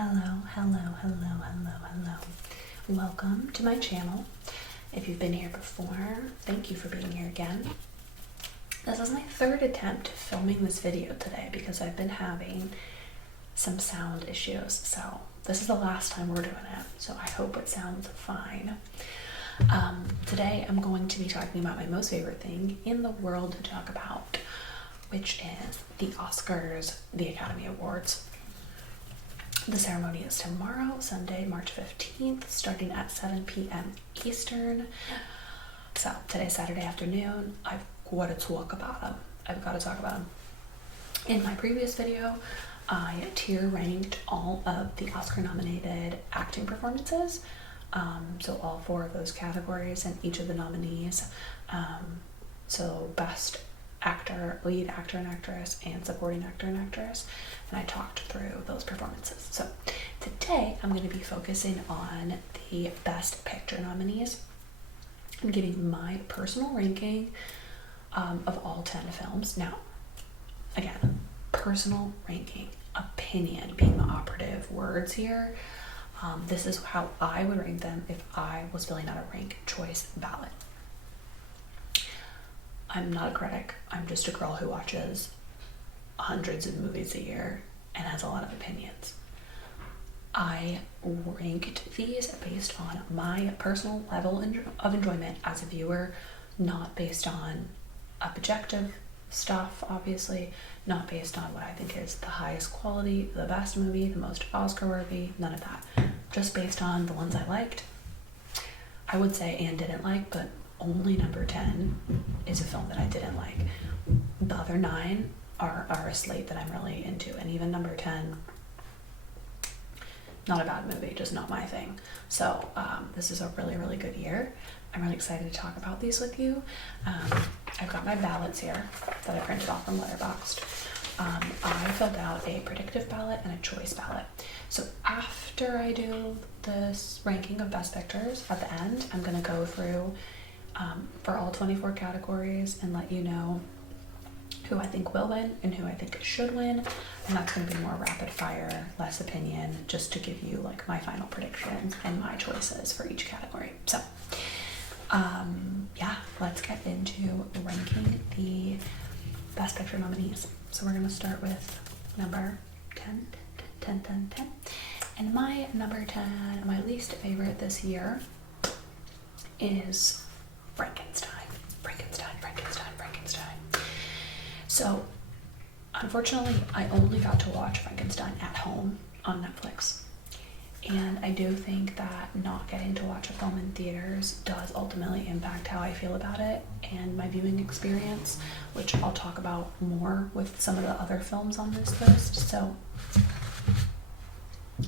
Hello. Welcome to my channel. If you've been here before, thank you for being here again. This is my third attempt filming this video today because I've been having some sound issues. So this is the last time we're doing it, so I hope it sounds fine. Today I'm going to be talking about my most favorite thing in the world to talk about, which is the Oscars, the Academy Awards. The ceremony is tomorrow, Sunday, March 15th, starting at 7 p.m. Eastern. So today's Saturday afternoon. I've got to talk about them. In my previous video, I tier ranked all of the Oscar-nominated acting performances. So all 4 of those categories and each of the nominees. So Best Actor, Lead Actor and Actress, and Supporting Actor and Actress. And I talked through those performances. So today I'm going to be focusing on the Best Picture nominees. I'm giving my personal ranking of all 10 films. Now, again, personal ranking, opinion being the operative words here. This is how I would rank them if I was filling out a rank choice ballot. I'm not a critic. I'm just a girl who watches hundreds of movies a year and has a lot of opinions. I ranked these based on my personal level of enjoyment as a viewer, not based on objective stuff, obviously, not based on what I think is the highest quality, the best movie, the most Oscar-worthy, none of that. Just based on the ones I liked. I would say and didn't like, but only number 10 is a film that I didn't like. The other 9 are a slate that I'm really into, and even number 10, not a bad movie, just not my thing. So this is a really good year. I'm really excited to talk about these with you. I've got my ballots here that I printed off from Letterboxd. I filled out a predictive ballot and a choice ballot. So after I do this ranking of best pictures, at the end, I'm gonna go through for all 24 categories and let you know who I think will win and who I think should win. And that's going to be more rapid fire, less opinion, just to give you like my final predictions and my choices for each category. So yeah, let's get into ranking the best picture nominees. So we're going to start with number 10. And my number 10, my least favorite this year is Frankenstein. So, unfortunately, I only got to watch Frankenstein at home on Netflix. And I do think that not getting to watch a film in theaters does ultimately impact how I feel about it and my viewing experience, which I'll talk about more with some of the other films on this list. So,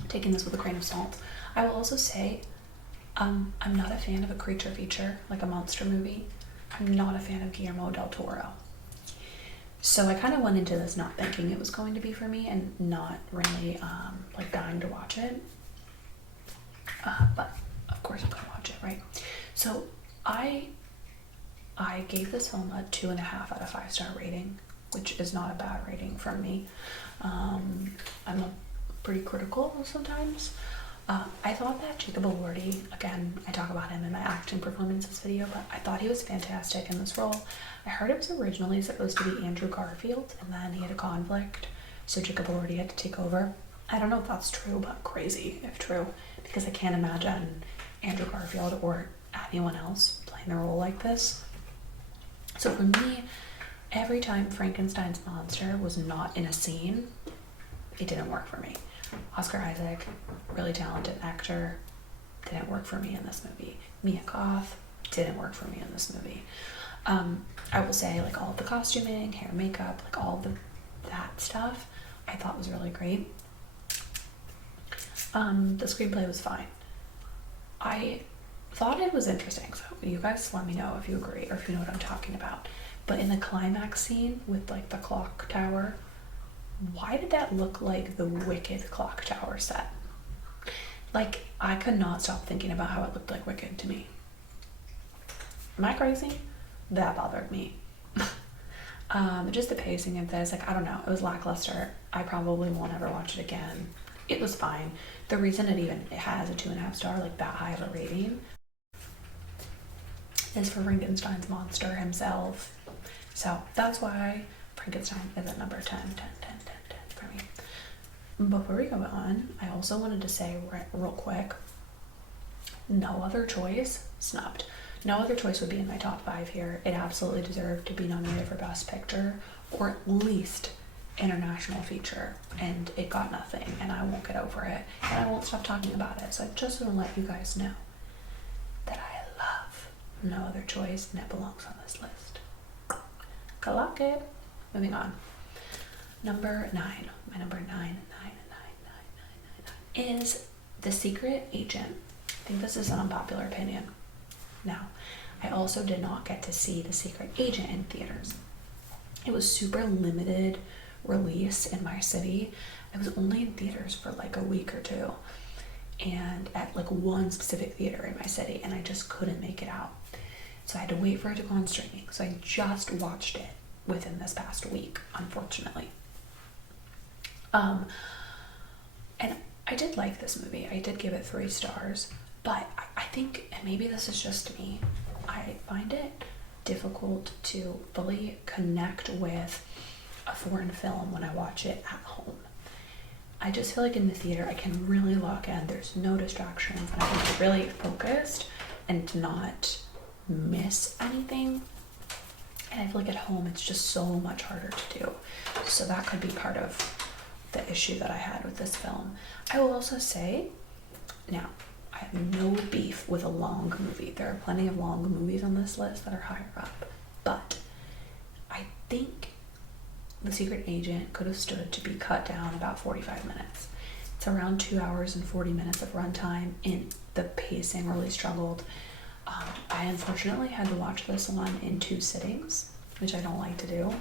taking this with a grain of salt. I will also say I'm not a fan of a creature feature, like a monster movie. I'm not a fan of Guillermo del Toro. So I kind of went into this not thinking it was going to be for me and not really like dying to watch it. But of course I'm going to watch it, right? So I gave this film a 2.5 out of 5 star rating, which is not a bad rating from me. I'm pretty critical sometimes. I thought that Jacob Elordi, again, I talk about him in my acting performances video, but I thought he was fantastic in this role. I heard it was originally supposed to be Andrew Garfield, and then he had a conflict, so Jacob Elordi had to take over. I don't know if that's true, but crazy if true, because I can't imagine Andrew Garfield or anyone else playing a role like this. So for me, every time Frankenstein's monster was not in a scene, it didn't work for me. Oscar Isaac, really talented actor, didn't work for me in this movie. Mia Goth didn't work for me in this movie. I will say, like, all of the costuming, hair, makeup, like all of that stuff, I thought was really great. The screenplay was fine. I thought it was interesting, so you guys let me know if you agree or if you know what I'm talking about. But in the climax scene with like the clock tower, why did that look like the Wicked clock tower set? Like, I could not stop thinking about how it looked like Wicked to me. Am I crazy? That bothered me. Just the pacing of this, like, I don't know, it was lackluster. I probably won't ever watch it again. it was fine. The reason it has a 2.5 star, like that high of a rating, is for Frankenstein's monster himself. So that's why Frankenstein is at number 10 for me. Before we go on, I also wanted to say real quick, No Other Choice, snubbed. No Other Choice would be in my top 5 here. It absolutely deserved to be nominated for Best Picture, or at least international feature, and it got nothing, and I won't get over it, and I won't stop talking about it. So I just want to let you guys know that I love No Other Choice, and it belongs on this list. Clock it. Moving on. Number 9. My number 9 is The Secret Agent. I think this is an unpopular opinion. Now, I also did not get to see The Secret Agent in theaters. It was super limited release in my city. It was only in theaters for like a week or two, and at like one specific theater in my city, and I just couldn't make it out. So I had to wait for it to go on streaming. So I just watched it within this past week, unfortunately. And I did like this movie. I did give it 3 stars, but I think, and maybe this is just me, I find it difficult to fully connect with a foreign film when I watch it at home. I just feel like in the theater I can really lock in. There's no distractions, and I can be really focused and not miss anything. And I feel like at home it's just so much harder to do. So that could be part of the issue that I had with this film. I will also say, now, I have no beef with a long movie. There are plenty of long movies on this list that are higher up, but I think The Secret Agent could have stood to be cut down about 45 minutes. It's around 2 hours and 40 minutes of runtime, and the pacing really struggled. I unfortunately had to watch this one in 2 sittings, which I don't like to do.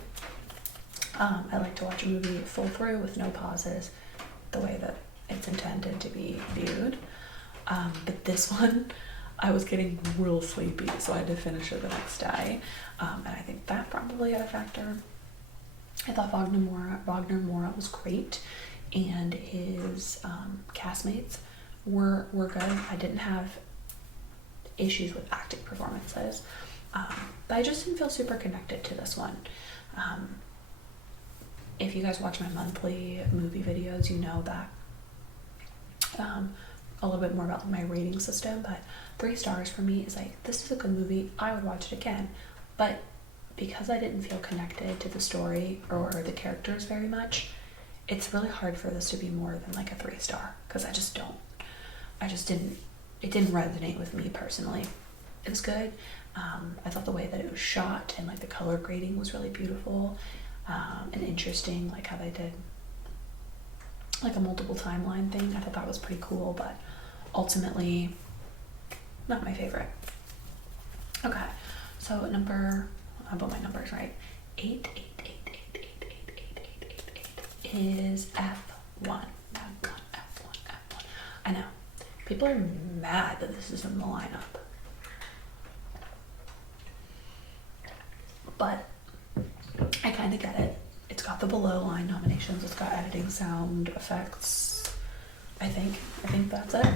I like to watch a movie full through with no pauses, the way that it's intended to be viewed. But this one, I was getting real sleepy, so I had to finish it the next day. And I think that probably had a factor. I thought Wagner Moura was great, and his castmates were good. I didn't have issues with acting performances, but I just didn't feel super connected to this one. If you guys watch my monthly movie videos, you know that a little bit more about my rating system, but 3 stars for me is like, this is a good movie, I would watch it again. But because I didn't feel connected to the story or the characters very much, it's really hard for this to be more than like a 3 star, because it didn't resonate with me personally. It was good. I thought the way that it was shot and like the color grading was really beautiful, and interesting, like how they did like a multiple timeline thing. I thought that was pretty cool, but ultimately not my favorite. Okay, so I'll put my numbers right. 8 is F1. I know. People are mad that this is in the lineup. But I kind of get it. It's got the below line nominations. It's got editing, sound effects. I think that's it.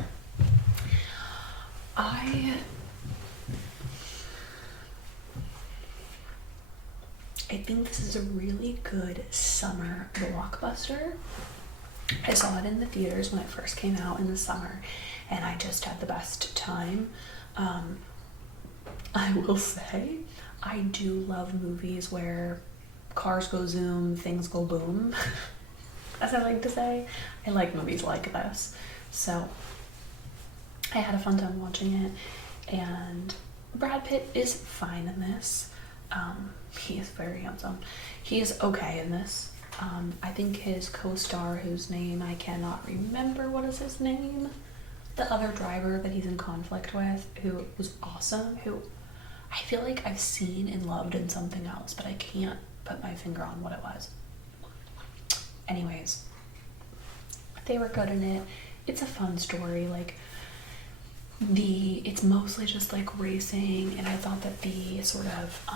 I think this is a really good summer blockbuster. I saw it in the theaters when it first came out in the summer, and I just had the best time. I will say, I do love movies where cars go zoom, things go boom, as I like to say. I like movies like this. So I had a fun time watching it, and Brad Pitt is fine in this. He is very handsome. He is okay in this. I think his co-star, whose name I cannot remember, what is his name? The other driver that he's in conflict with, who was awesome, who I feel like I've seen and loved in something else, but I can't put my finger on what it was. Anyways, they were good in it. It's a fun story. Like, it's mostly just like racing, and I thought that the sort of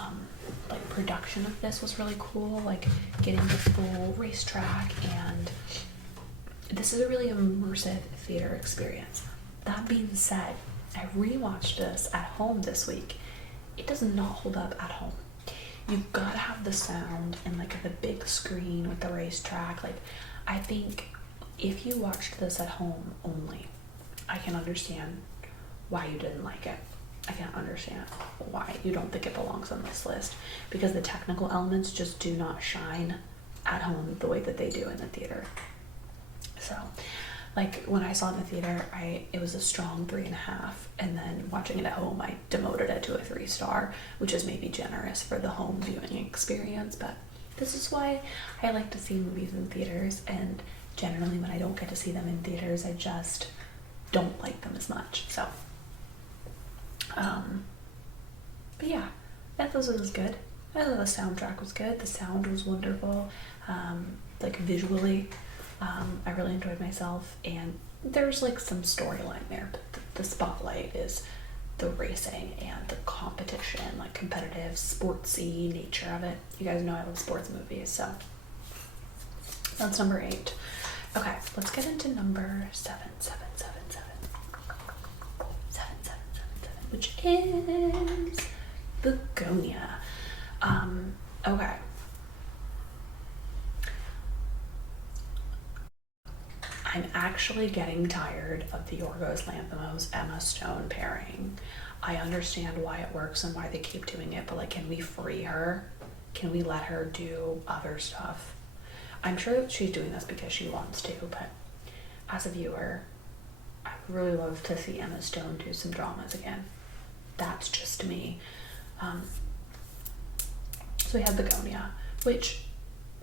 like production of this was really cool, like getting the full racetrack and this is a really immersive theater experience. That being said, I rewatched this at home this week. It does not hold up at home. You've got to have the sound and like the big screen with the racetrack. Like, I think if you watched this at home only, I can understand why you didn't like it. I can't understand why you don't think it belongs on this list, because the technical elements just do not shine at home the way that they do in the theater. So, like, when I saw it in the theater, it was a strong 3.5, and then watching it at home, I demoted it to a 3-star, which is maybe generous for the home viewing experience, but this is why I like to see movies in theaters, and generally when I don't get to see them in theaters, I just don't like them as much. So, but yeah, I thought it was good. I thought the soundtrack was good. The sound was wonderful. Like, visually, I really enjoyed myself, and there's like some storyline there, but the spotlight is the racing and the competition, like competitive, sportsy nature of it. You guys know I love sports movies, so that's number 8. Okay, let's get into number 7, which is Begonia. Okay. I'm actually getting tired of the Yorgos Lanthimos Emma Stone pairing. I understand why it works and why they keep doing it, but like, can we free her? Can we let her do other stuff? I'm sure that she's doing this because she wants to, but as a viewer, I would really love to see Emma Stone do some dramas again. That's just me. So we had Begonia, which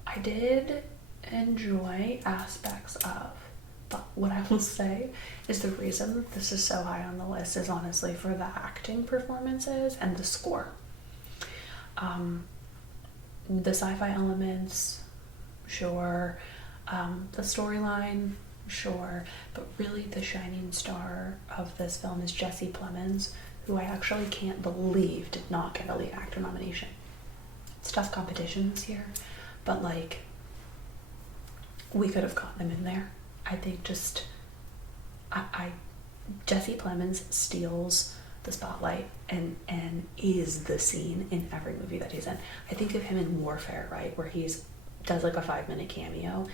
I did enjoy aspects of. But what I will say is the reason that this is so high on the list is honestly for the acting performances and the score. The sci-fi elements, sure. The storyline, sure. But really the shining star of this film is Jesse Plemons, who I actually can't believe did not get a lead actor nomination. It's tough competition this year, but like, we could have gotten him in there. I think just, Jesse Plemons steals the spotlight and is the scene in every movie that he's in. I think of him in Warfare, right, where does like a 5-minute cameo.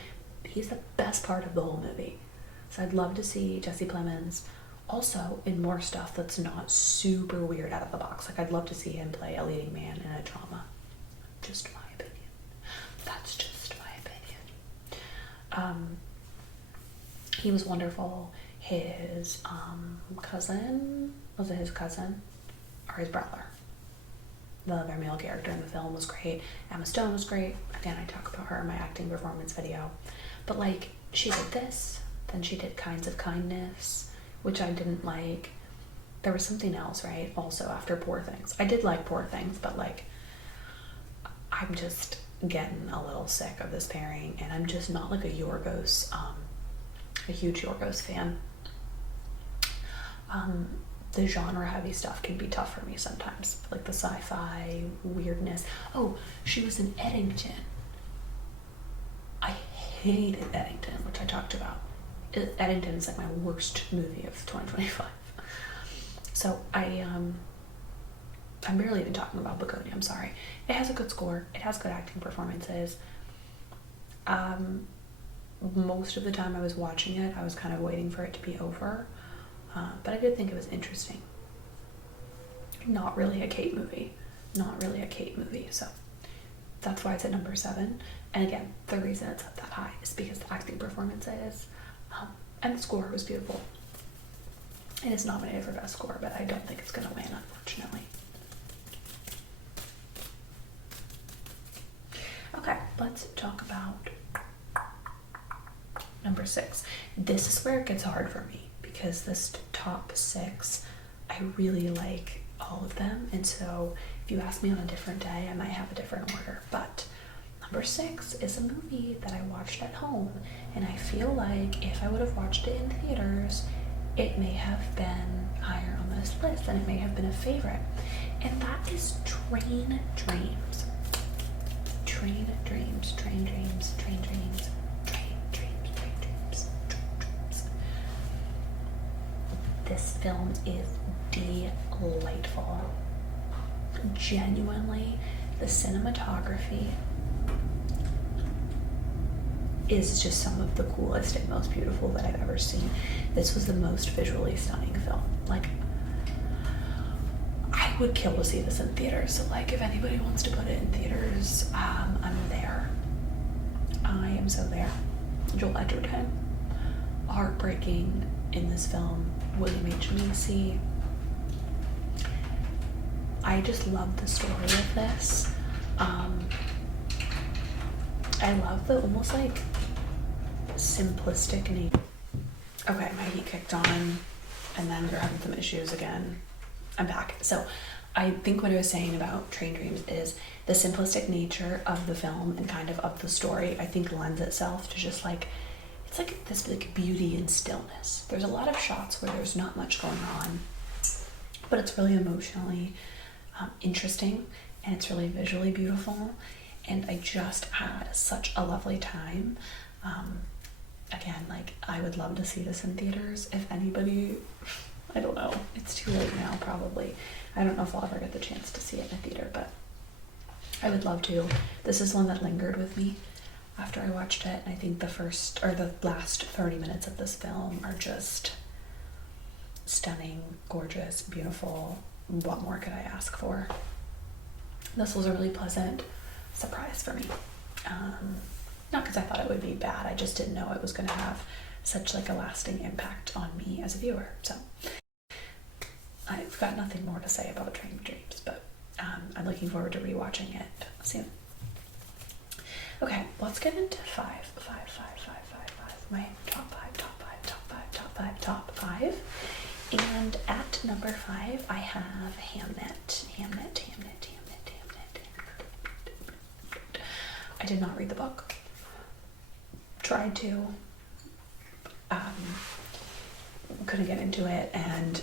He's the best part of the whole movie. So I'd love to see Jesse Plemons also in more stuff that's not super weird out of the box. Like, I'd love to see him play a leading man in a drama. Just my opinion. That's just my opinion. He was wonderful. His cousin, was it his cousin or his brother? The other male character in the film was great. Emma Stone was great. Again, I talk about her in my acting performance video. But like, she did this, then she did Kinds of Kindness, which I didn't like. There was something else, right? Also after Poor Things. I did like Poor Things, but like, I'm just getting a little sick of this pairing, and I'm just not like a huge Yorgos fan. The genre heavy stuff can be tough for me sometimes, like the sci-fi weirdness. Oh, she was in Eddington. I hated Eddington, which I talked about. Eddington is like my worst movie of 2025. So I'm barely even talking about Begonia, I'm sorry. It has a good score, it has good acting performances. Most of the time I was watching it, I was kind of waiting for it to be over. But I did think it was interesting. Not really a Kate movie. So that's why it's at number 7. And again, the reason it's up that high is because the acting performances and the score was beautiful. It is nominated for Best Score, but I don't think it's going to win, unfortunately. Okay, let's talk about number 6. This is where it gets hard for me, because this top 6, I really like all of them, and so if you ask me on a different day, I might have a different order. But number 6 is a movie that I watched at home, and I feel like if I would have watched it in theaters, it may have been higher on this list, and it may have been a favorite, and that is Train Dreams. Train Dreams. This film is delightful. Genuinely, the cinematography is just some of the coolest and most beautiful that I've ever seen. This was the most visually stunning film. Like, I would kill to see this in theaters. So like, if anybody wants to put it in theaters, I'm there. I am so there. Joel Edgerton, heartbreaking in this film. William H. Macy. I just love the story of this. I love the almost like simplistic nature. Okay, my heat kicked on and then we're having some issues again. I'm back. So I think what I was saying about Train Dreams is the simplistic nature of the film and kind of the story, I think lends itself to just like, it's like this like beauty and stillness. There's a lot of shots where there's not much going on, but it's really emotionally interesting and it's really visually beautiful. And I just had such a lovely time. Again, like, I would love to see this in theaters. If anybody, I don't know, it's too late now probably. I don't know if I'll ever get the chance to see it in a theater, but I would love to. This is one that lingered with me after I watched it. And I think the last 30 minutes of this film are just stunning, gorgeous, beautiful. What more could I ask for? This was a really pleasant surprise for me. Not because I thought it would be bad, I just didn't know it was going to have such like a lasting impact on me as a viewer. So I've got nothing more to say about Train Dreams, but I'm looking forward to rewatching it soon. Okay, let's get into my top five. And at number 5, I have Hamnet. I did not read the book. Tried to. Couldn't get into it, and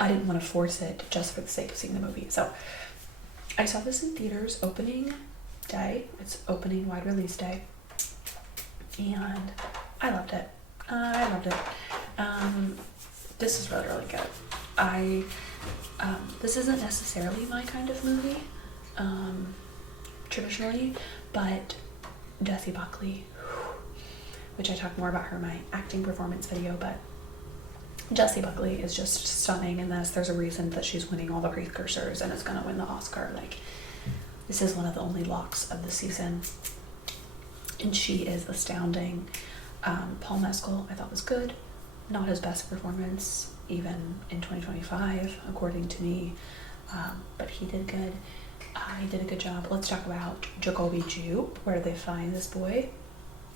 I didn't want to force it just for the sake of seeing the movie. So I saw this in theaters opening day. It's opening wide release day. And I loved it. This is really, really good. This isn't necessarily my kind of movie, traditionally, but Jessie Buckley, which I talk more about her in my acting performance video, but Jessie Buckley is just stunning in this. There's a reason that she's winning all the precursors and is gonna win the Oscar. Like, this is one of the only locks of the season, and she is astounding. Paul Mescal I thought was good. Not his best performance, even in 2025, according to me, but he did good. He did a good job. Let's talk about Jacoby Jupe. Where do they find this boy?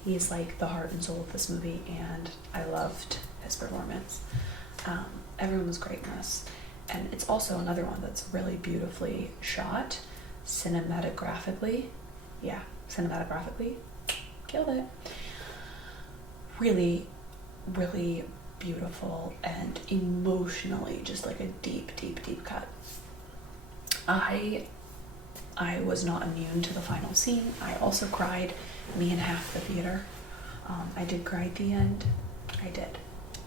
He's like the heart and soul of this movie, and I loved his performance. Everyone was great in this, and it's also another one that's really beautifully shot, cinematographically. Yeah, cinematographically, killed it. Really, really beautiful and emotionally just like a deep cut. I was not immune to the final scene. I also cried, me and half the theater. I did cry at the end. I did.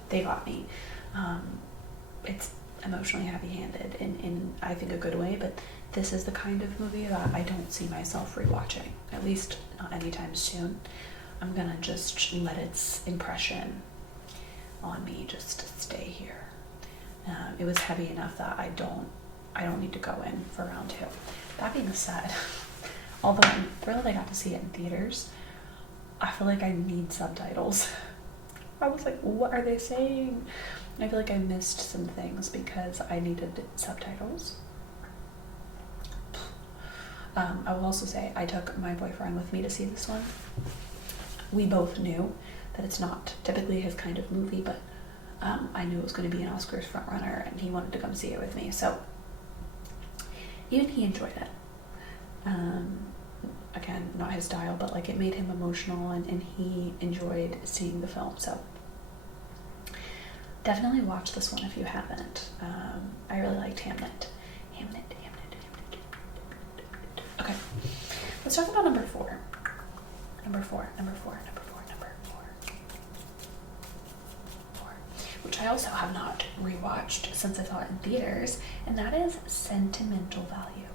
They got me. It's emotionally heavy-handed in I think a good way, but this is the kind of movie that I don't see myself rewatching, at least not anytime soon. I'm gonna just let its impression on me just stay here. It was heavy enough that I don't need to go in for round 2. That being said, although I'm thrilled I got to see it in theaters, I feel like I need subtitles. I was like, what are they saying? I feel like I missed some things because I needed subtitles. I will also say I took my boyfriend with me to see this one. We both knew that it's not typically his kind of movie, but I knew it was going to be an Oscars frontrunner, and he wanted to come see it with me. So even he enjoyed it. Again, not his style, but like it made him emotional, and he enjoyed seeing the film. So definitely watch this one if you haven't. I really liked Hamnet. Okay, let's talk about number 4. Which I also have not rewatched since I saw it in theaters, and that is Sentimental Value.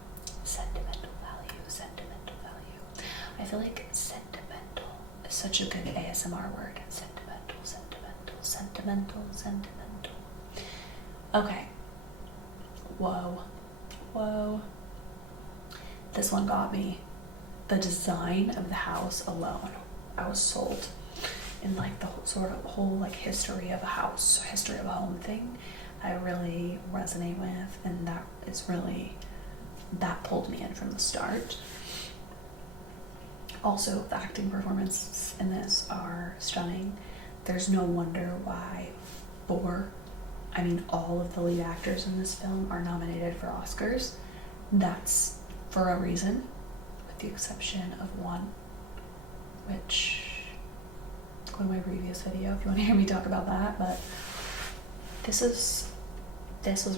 Sentimental Value, Sentimental Value. I feel like sentimental is such a good ASMR word. Sentimental, sentimental, sentimental, sentimental. Okay. Whoa. Whoa. This one got me. The design of the house alone, I was sold. In like the whole like history of a house, history of a home thing, I really resonate with, and that pulled me in from the start. Also, the acting performances in this are stunning. There's no wonder why all of the lead actors in this film are nominated for Oscars. That's for a reason, with the exception of one, which go to my previous video if you want to hear me talk about that. But this was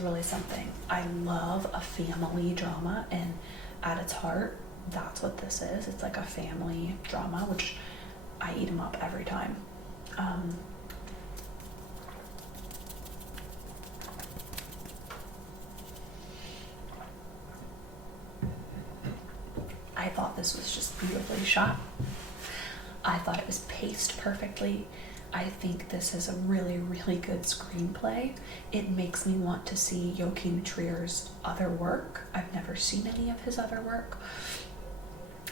really something. I love a family drama, and at its heart, that's what this is. It's like a family drama, which I eat them up every time. I thought this was just beautifully shot. I thought it was paced perfectly. I think this is a really, really good screenplay. It makes me want to see Joachim Trier's other work. I've never seen any of his other work.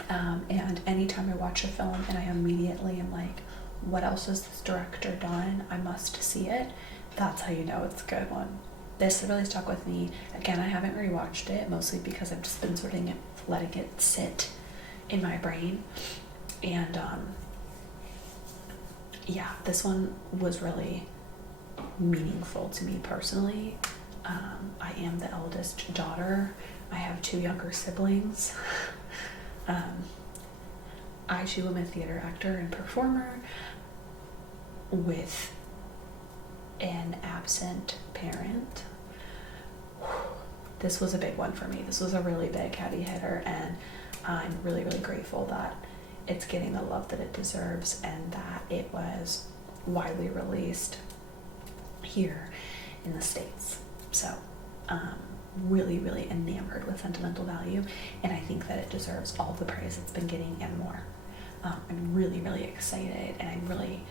And anytime I watch a film and I immediately am like, what else has this director done? I must see it. That's how you know it's a good one. This really stuck with me. Again, I haven't rewatched it, mostly because I've just been letting it sit in my brain. And yeah, this one was really meaningful to me personally. I am the eldest daughter. I have 2 younger siblings. I too am a theater actor and performer with an absent parent. This was a big one for me. This was a really big heavy hitter, and I'm really, really grateful that it's getting the love that it deserves, and that it was widely released here in the States. So really, really enamored with Sentimental Value, and I think that it deserves all the praise it's been getting and more. I'm really, really excited, and I'm really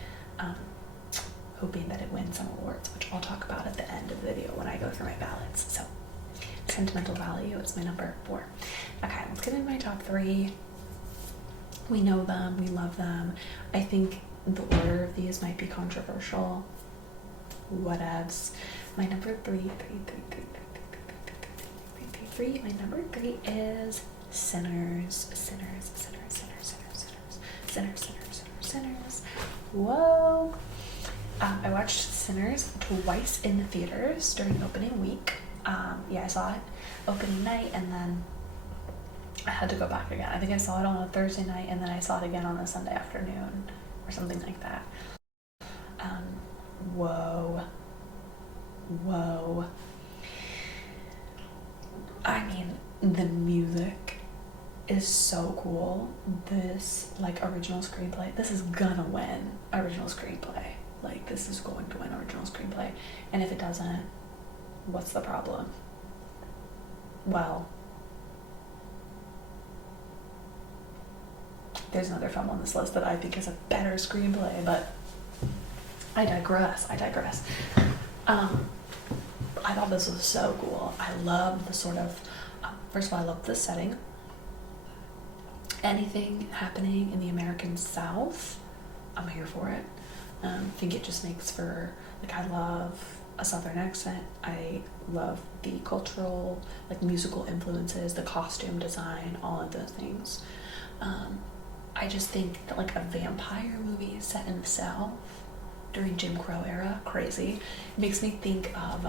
hoping that it wins some awards, which I'll talk about at the end of the video when I go through my ballots. So Sentimental Value is my number 4. Okay, let's get into my top 3. We know them, we love them. I think the order of these might be controversial. Whatevs. My number 3 my number 3 is Sinners. Sinners. Whoa. I watched Sinners twice in the theaters during opening week. Yeah, I saw it opening night, and then I had to go back again. I think I saw it on a Thursday night, and then I saw it again on a Sunday afternoon or something like that. Whoa. I mean, the music is so cool. This, like, original screenplay, this is gonna win original screenplay. Like, this is going to win original screenplay. And if it doesn't, what's the problem? Well, there's another film on this list that I think is a better screenplay, but I digress. I thought this was so cool. I love the sort of, first of all, I love the setting. Anything happening in the American South, I'm here for it. I think it just makes for, like, I love a Southern accent. I love the cultural, like, musical influences, the costume design, all of those things. I just think that, like, a vampire movie set in the South during Jim Crow era, crazy. It makes me think of,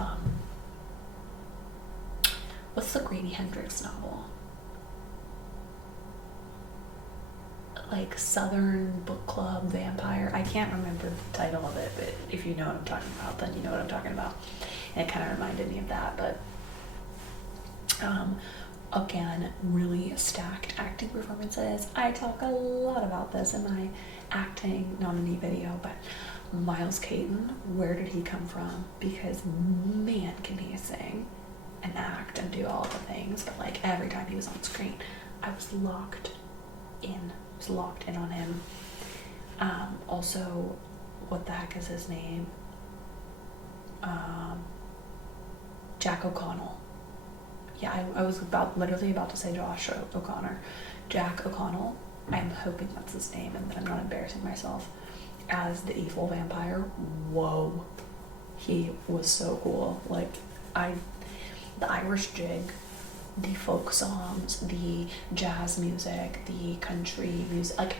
what's the Grady Hendrix novel? Like, Southern Book Club Vampire. I can't remember the title of it, but if you know what I'm talking about, then you know what I'm talking about. And it kind of reminded me of that, but again, really stacked acting performances. I talk a lot about this in my acting nominee video, but Miles Caton, where did he come from? Because man, can he sing and act and do all the things. But like every time he was on screen, I was locked in. I was locked in on him. Also, what the heck is his name? Jack O'Connell. Yeah, I was literally about to say Josh O'Connor. Jack O'Connell. I'm hoping that's his name and that I'm not embarrassing myself. As the evil vampire. Whoa. He was so cool. Like, the Irish jig, the folk songs, the jazz music, the country music, like,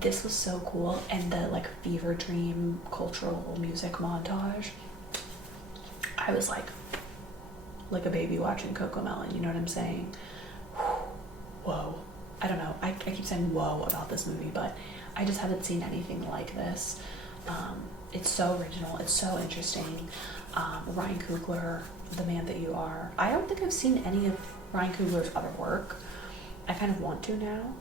this was so cool. And the like fever dream cultural music montage, I was like a baby watching Cocomelon, you know what I'm saying? Whoa. I don't know, I keep saying whoa about this movie, but I just haven't seen anything like this. It's so original, it's so interesting. Ryan Coogler, The Man That You Are. I don't think I've seen any of Ryan Coogler's other work. I kind of want to now.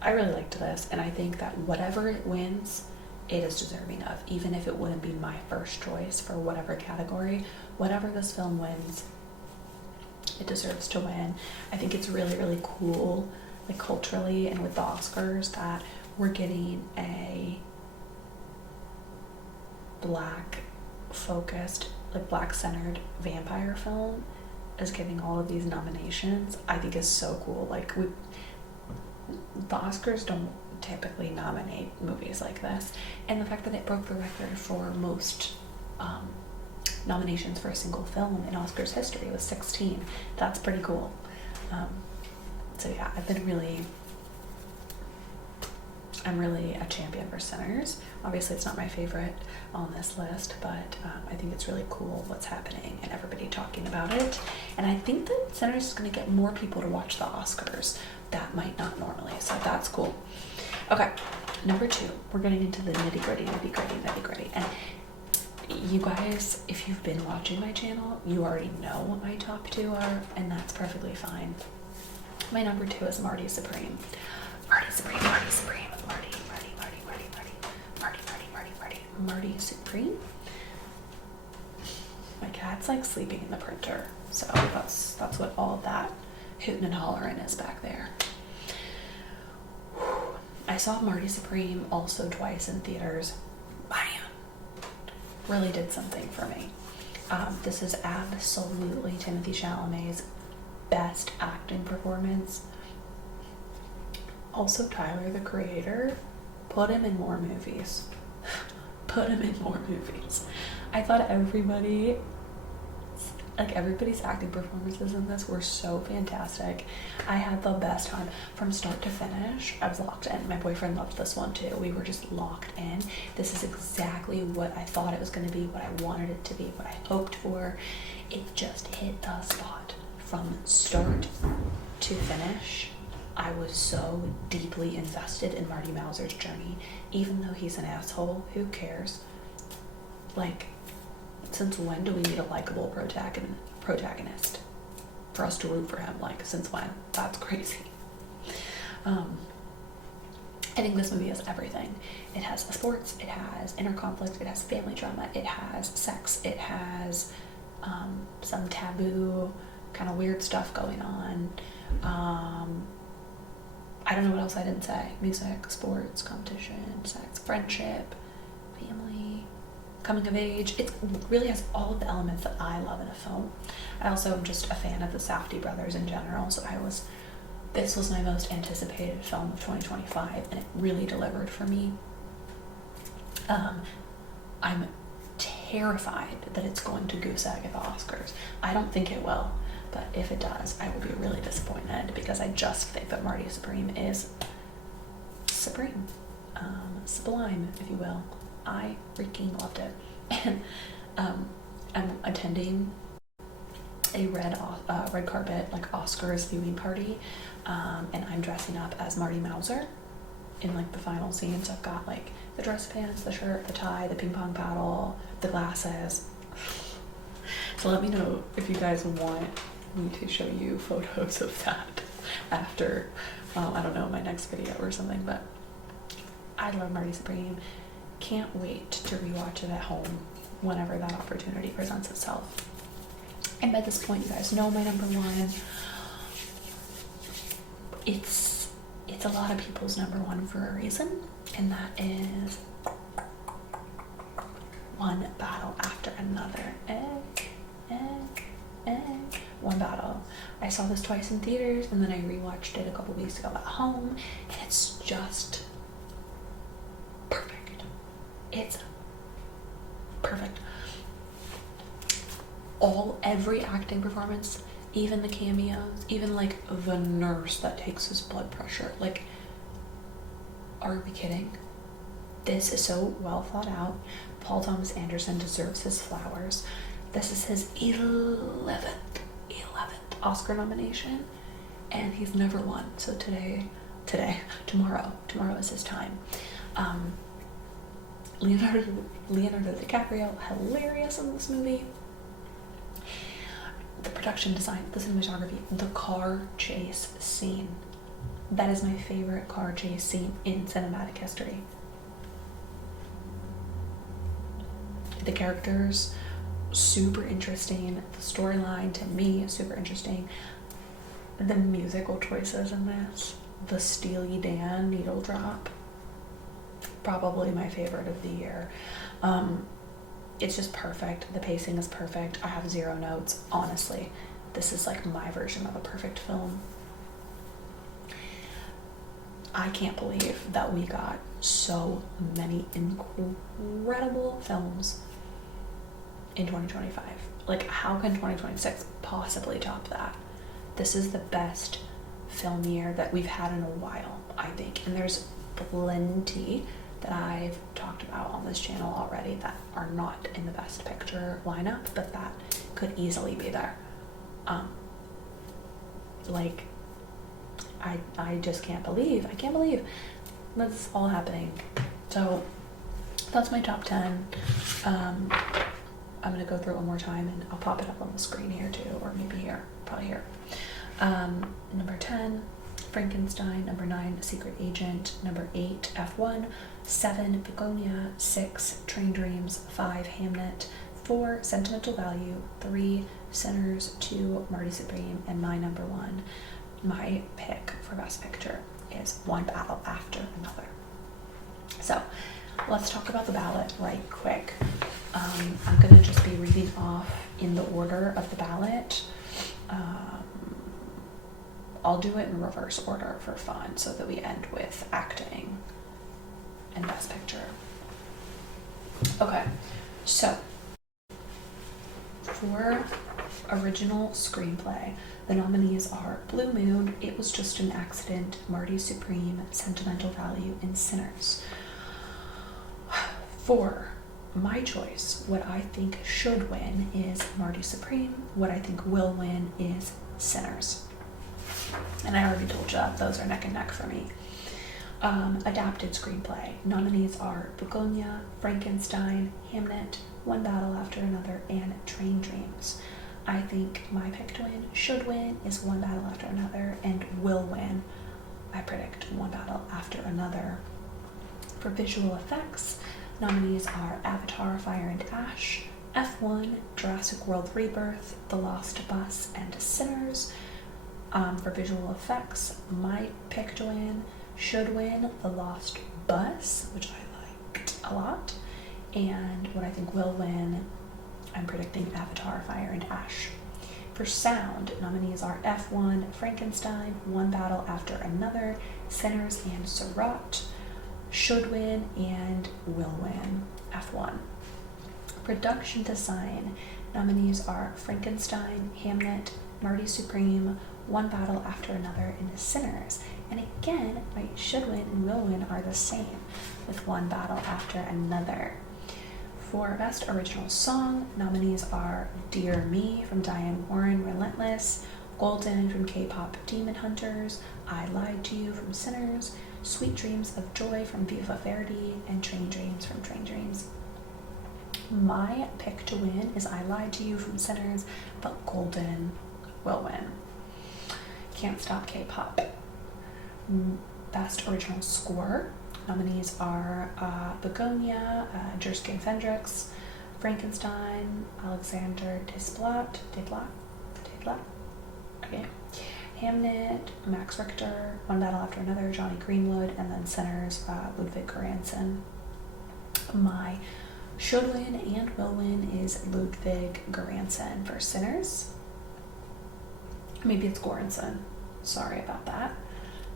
I really liked this, and I think that whatever it wins, it is deserving of, even if it wouldn't be my first choice for whatever category. Whatever this film wins, it deserves to win. I think it's really, really cool, like culturally and with the Oscars, that we're getting a black focused, like black centered vampire film is getting all of these nominations. I think is so cool. Like, the Oscars don't typically nominate movies like this, and the fact that it broke the record for most nominations for a single film in Oscars history was 16. That's pretty cool. So yeah, I'm really a champion for Sinners. Obviously it's not my favorite on this list, but I think it's really cool what's happening and everybody talking about it. And I think that Sinners is going to get more people to watch the Oscars that might not normally, so that's cool. Okay, number 2, we're getting into the nitty gritty. And you guys, if you've been watching my channel, you already know what my top 2 are, and that's perfectly fine. My number 2 is Marty Supreme. Marty Supreme. My cat's like sleeping in the printer, so that's what all of that hooting and hollering is back there. I saw Marty Supreme also twice in theaters. Man, really did something for me. This is absolutely Timothée Chalamet's best acting performance. Also, Tyler, the creator, put him in more movies. I thought everybody's acting performances in this were so fantastic. I had the best time from start to finish. I was locked in. My boyfriend loved this one too. We were just locked in. This is exactly what I thought it was going to be, what I wanted it to be, what I hoped for. It just hit the spot from start to finish. I was so deeply invested in Marty Mauser's journey. Even though he's an asshole, who cares? Like, since when do we need a likable protagonist for us to root for him? Like, since when? That's crazy. I think this movie has everything. It has sports, it has inner conflict, it has family drama, it has sex, it has some taboo kind of weird stuff going on. I don't know what else I didn't say. Music, sports, competition, sex, friendship, family, coming of age. It really has all of the elements that I love in a film. I also am just a fan of the Safdie brothers in general, so this was my most anticipated film of 2025, and it really delivered for me. I'm terrified that it's going to goose egg at the Oscars. I don't think it will, but if it does, I will be really disappointed, because I just think that Marty Supreme is supreme, sublime, if you will. I freaking loved it. And I'm attending a red carpet, like, Oscars viewing party, and I'm dressing up as Marty Mauser in, like, the final scene. So I've got, like, the dress pants, the shirt, the tie, the ping pong paddle, the glasses. So let me know if you guys want me to show you photos of that after, I don't know, my next video or something. But I love Marty Supreme. Can't wait to rewatch it at home whenever that opportunity presents itself. And by this point, you guys know my number one. It's a lot of people's number one for a reason, and that is One Battle After Another. One Battle. I saw this twice in theaters, and then I rewatched it a couple weeks ago at home, and it's just perfect. It's perfect. Every acting performance, even the cameos, even like the nurse that takes his blood pressure, like, are we kidding? This is so well thought out. Paul Thomas Anderson deserves his flowers. This is his 11th Oscar nomination, and he's never won. So tomorrow is his time. Leonardo DiCaprio, hilarious in this movie. The production design, the cinematography, the car chase scene. That is my favorite car chase scene in cinematic history. The characters, super interesting. The storyline, to me, super interesting. The musical choices in this, the Steely Dan needle drop, probably my favorite of the year. It's just perfect. The pacing is perfect. I have 0 notes. Honestly, this is like my version of a perfect film. I can't believe that we got so many incredible films in 2025. Like, how can 2026 possibly top that? This is the best film year that we've had in a while, I think. And there's plenty that I've talked about on this channel already that are not in the best picture lineup, but that could easily be there. Like, I just can't believe that's all happening. So that's my top 10. I'm gonna go through it one more time, and I'll pop it up on the screen here too, or maybe here, probably here. Number 10, Frankenstein. Number 9, Secret Agent. Number 8, F1. 7, Begonia. 6, Train Dreams. 5, Hamnet. 4, Sentimental Value. 3, Sinners. 2, Marty Supreme. And my number 1, my pick for Best Picture, is One Battle After Another. So let's talk about the ballot right quick. I'm gonna just be reading off in the order of the ballot. I'll do it in reverse order for fun, so that we end with acting and Best Picture. Okay, so for original screenplay, the nominees are Blue Moon, It Was Just an Accident, Marty Supreme, Sentimental Value, and Sinners. For my choice, what I think should win is Marty Supreme. What I think will win is Sinners. And I already told you that those are neck and neck for me. Adapted screenplay. Nominees are Begonia, Frankenstein, Hamnet, One Battle After Another, and Train Dreams. I think my pick to win, should win, is One Battle After Another, and will win. I predict One Battle After Another. For visual effects, nominees are Avatar, Fire and Ash, F1, Jurassic World Rebirth, The Lost Bus, and Sinners. For visual effects, my pick to win, should win, The Lost Bus, which I liked a lot. And what I think will win, I'm predicting Avatar, Fire and Ash. For sound, nominees are F1, Frankenstein, One Battle After Another, Sinners, and Surratt. Should win and will win, F1. Production design, nominees are Frankenstein, Hamnet, Marty Supreme, One Battle After Another, and Sinners. And again, my should win and will win are the same, with One Battle After Another. For Best Original Song, nominees are Dear Me from Diane Warren, Relentless, Golden from K-pop Demon Hunters, I Lied to You from Sinners, Sweet Dreams of Joy from Viva Verdi, and Train Dreams from Train Dreams. My pick to win is I Lied to You from Sinners, but Golden will win. Can't Stop K-pop. Best Original Score, Nominees are Begonia, Jersey Fendrix, Frankenstein, Alexander Desplat, okay, Hamnet, Max Richter, One Battle After Another, Johnny Greenwood, and then Sinners, Ludwig Göransson. My should win and will win is Ludwig Göransson for Sinners. Maybe it's Göransson. Sorry about that.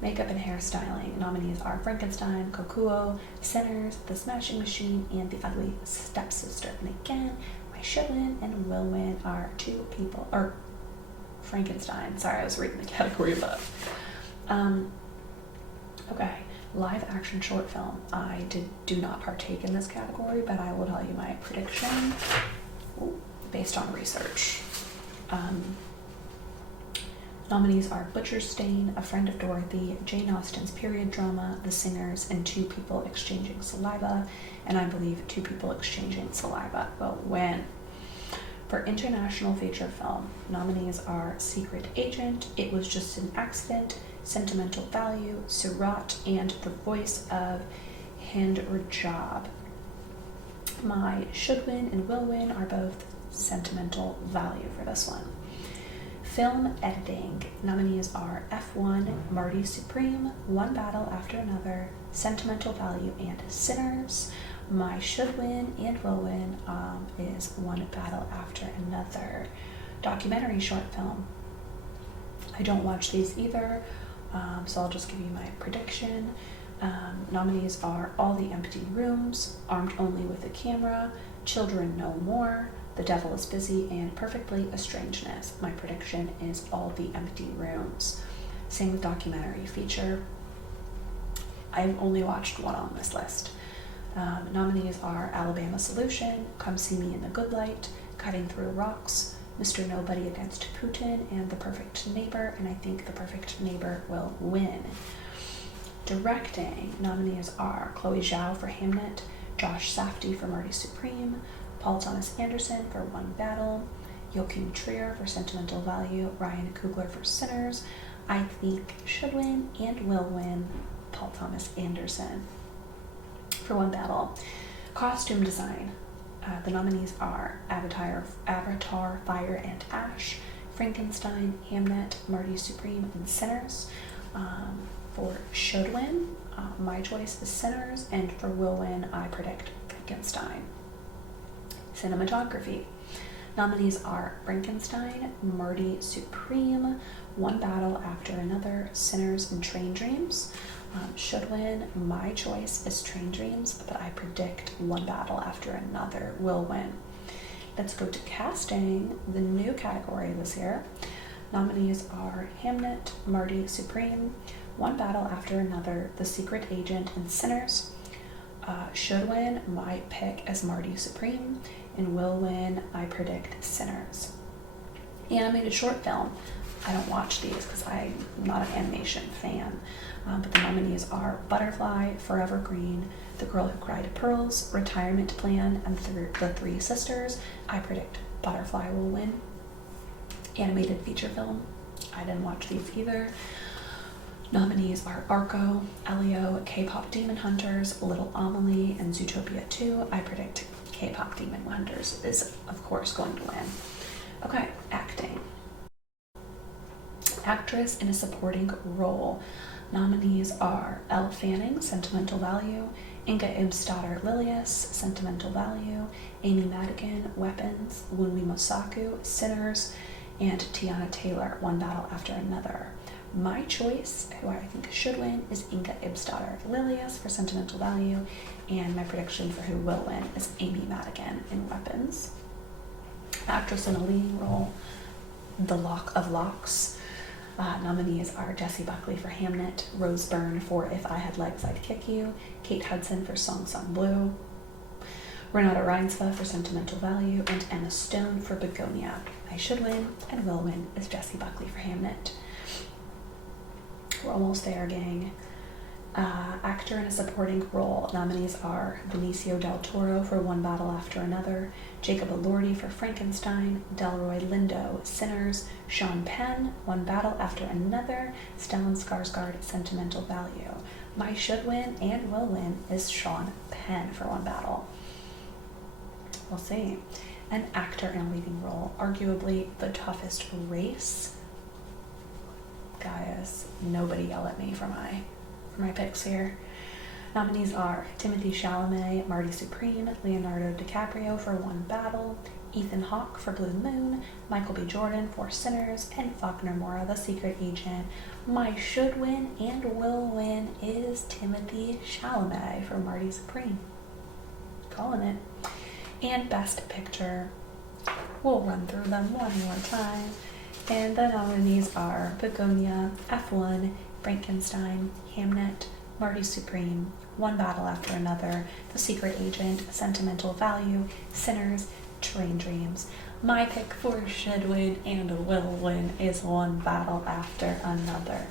Makeup and hairstyling. Nominees are Frankenstein, Kokuo, Sinners, The Smashing Machine, and The Ugly Stepsister. And again, my should win and will win are two people, or Frankenstein. Sorry, I was reading the category above. Okay, live action short film. I do not partake in this category, but I will tell you my prediction based on research. Nominees are Butcher Stain, A Friend of Dorothy, Jane Austen's period drama, The Singers, and Two People Exchanging Saliva. And I believe Two People Exchanging Saliva will win. For international feature film, nominees are Secret Agent, It Was Just an Accident, Sentimental Value, Surat, and The Voice of Hind Rajab. My should win and will win are both Sentimental Value for this one. Film editing. Nominees are F1, Marty Supreme, One Battle After Another, Sentimental Value, and Sinners. My should win and will win is One Battle After Another. Documentary short film. I don't watch these either, so I'll just give you my prediction. Nominees are All the Empty Rooms, Armed Only with a Camera, Children No More, The Devil is Busy, and Perfectly a Strangeness. My prediction is All the Empty Rooms. Same with documentary feature. I've only watched one on this list. Nominees are Alabama Solution, Come See Me in the Good Light, Cutting Through Rocks, Mr. Nobody Against Putin, and The Perfect Neighbor, and I think The Perfect Neighbor will win. Directing. Nominees are Chloe Zhao for Hamnet, Josh Safdie for Marty Supreme, Paul Thomas Anderson for One Battle, Joachim Trier for Sentimental Value, Ryan Coogler for Sinners. I think should win and will win Paul Thomas Anderson for One Battle. Costume design. The nominees are Avatar, Fire and Ash, Frankenstein, Hamnet, Marty Supreme, and Sinners. For should win, my choice is Sinners, and for will win, I predict Frankenstein. Cinematography. Nominees are Frankenstein, Marty Supreme, One Battle After Another, Sinners, and Train Dreams. Should win, my choice is Train Dreams, but I predict One Battle After Another will win. Let's go to casting, the new category this year. Nominees are Hamnet, Marty Supreme, One Battle After Another, The Secret Agent, and Sinners. Should win, my pick is Marty Supreme, and will win, I predict Sinners. Animated short film. I don't watch these because I'm not an animation fan, but the nominees are Butterfly, Forever Green, The Girl Who Cried Pearls, Retirement Plan, and The Three Sisters. I predict Butterfly will win. Animated feature film. I didn't watch these either. Nominees are Arco, Elio, K-Pop Demon Hunters, Little Amelie, and Zootopia 2. I predict K-Pop Demon Hunters is, of course, going to win. Okay, acting. Actress in a supporting role. Nominees are Elle Fanning, Sentimental Value, Inga Imsdatter Lilius, Sentimental Value, Amy Madigan, Weapons, Wunmi Mosaku, Sinners, and Tiana Taylor, One Battle After Another. My choice, who I think should win, is Inga Imsdatter Lilius for Sentimental Value, and my prediction for who will win is Amy Madigan in Weapons. Actress in a leading role, The Lock of Locks. Nominees are Jessie Buckley for Hamnet, Rose Byrne for If I Had Legs I'd Kick You, Kate Hudson for Song Song Blue, Renata Reinsva for Sentimental Value, and Emma Stone for Begonia. I should win and will win is Jessie Buckley for Hamnet. We're almost there, gang. Actor in a supporting role. Nominees are Benicio del Toro for One Battle After Another, Jacob Elordi for Frankenstein, Delroy Lindo, Sinners, Sean Penn, One Battle After Another, Stellan Skarsgård, Sentimental Value. My should win and will win is Sean Penn for one battle. We'll see. An actor in a leading role, arguably the toughest race. Guys, nobody yell at me for my picks here. Nominees are Timothée Chalamet, Marty Supreme, Leonardo DiCaprio for One Battle, Ethan Hawke for Blue Moon, Michael B. Jordan for Sinners, and Faulkner Mora, The Secret Agent. My should win and will win is Timothée Chalamet for Marty Supreme. Calling it. And Best Picture. We'll run through them one more time. And the nominees are Begonia, F1, Frankenstein, Hamnet, Marty Supreme, One Battle After Another, The Secret Agent, Sentimental Value, Sinners, Train Dreams. My pick for should win and will win is One Battle After Another.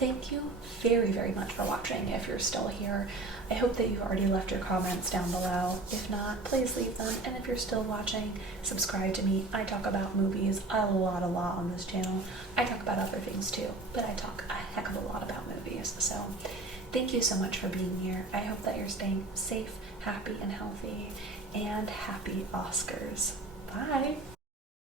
Thank you very, very much for watching if you're still here. I hope that you've already left your comments down below. If not, please leave them. And if you're still watching, subscribe to me. I talk about movies a lot on this channel. I talk about other things too, but I talk a heck of a lot about movies. So thank you so much for being here. I hope that you're staying safe, happy, and healthy. And happy Oscars. Bye.